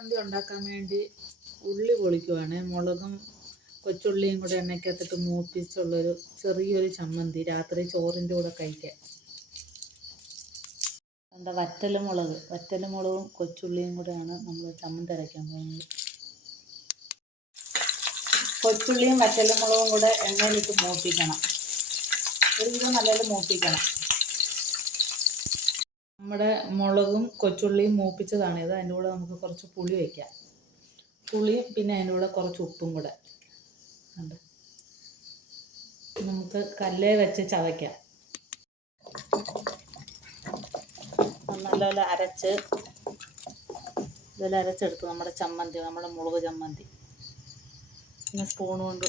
ചമ്മന്തി ഉണ്ടാക്കാൻ വേണ്ടി ഉള്ളി പൊളിക്കുവാണ്. മുളകും കൊച്ചുള്ളിയും കൂടെ എണ്ണയ്ക്കകത്തിട്ട് മൂപ്പിച്ചുള്ളൊരു ചെറിയൊരു ചമ്മന്തി രാത്രി ചോറിൻ്റെ കൂടെ കഴിക്കാൻ. എന്താ വറ്റൽമുളകും കൊച്ചുള്ളിയും കൂടെയാണ് നമ്മൾ ചമ്മന്തി അരയ്ക്കാൻ പോകുന്നത്. കൊച്ചുള്ളിയും വറ്റൽമുളകും കൂടെ എണ്ണയിലിട്ട് മൂപ്പിക്കണം. ഒരുവിധം നല്ലത് മൂപ്പിക്കണം. നമ്മുടെ മുളകും കൊച്ചുള്ളിയും മൂപ്പിച്ചതാണിത്. അതിൻ്റെ കൂടെ നമുക്ക് കുറച്ച് പുളി വയ്ക്കാം. പുളിയും പിന്നെ അതിൻ്റെ കൂടെ കുറച്ച് ഉപ്പും കൂടെ ഉണ്ട്. നമുക്ക് കല്ലേ വെച്ച് ചതയ്ക്കാം. നല്ലപോലെ അരച്ചെടുത്തു നമ്മുടെ ചമ്മന്തി, നമ്മുടെ മുളക് ചമ്മന്തി. പിന്നെ സ്പൂൺ കൊണ്ട്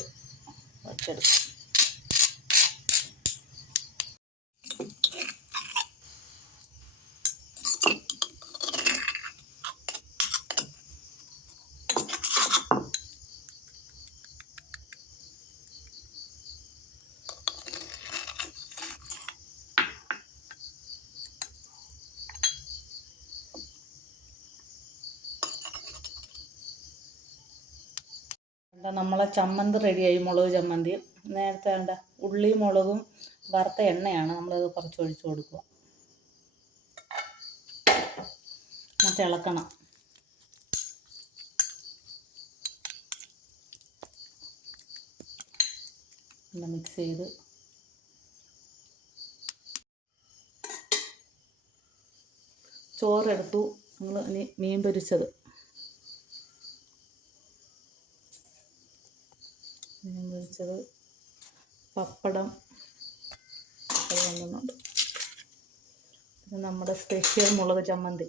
വച്ചെടുക്കും. നമ്മളെ ചമ്മന്തി റെഡിയായി, മുളക് ചമ്മന്തി. നേരത്തെ വേണ്ട ഉള്ളിയും മുളകും വറുത്ത എണ്ണയാണ്, നമ്മളത് കുറച്ച് ഒഴിച്ചു കൊടുക്കുക. എന്നിട്ട് ഇളക്കണം. മിക്സ് ചെയ്ത് ചോറെടുത്തു. നമ്മൾ ഇനി മീൻ പൊരിച്ചത് പപ്പടം കൊണ്ടുവന്നുണ്ട്. പിന്നെ നമ്മുടെ സ്പെഷ്യൽ മുളക് ചമ്മന്തി.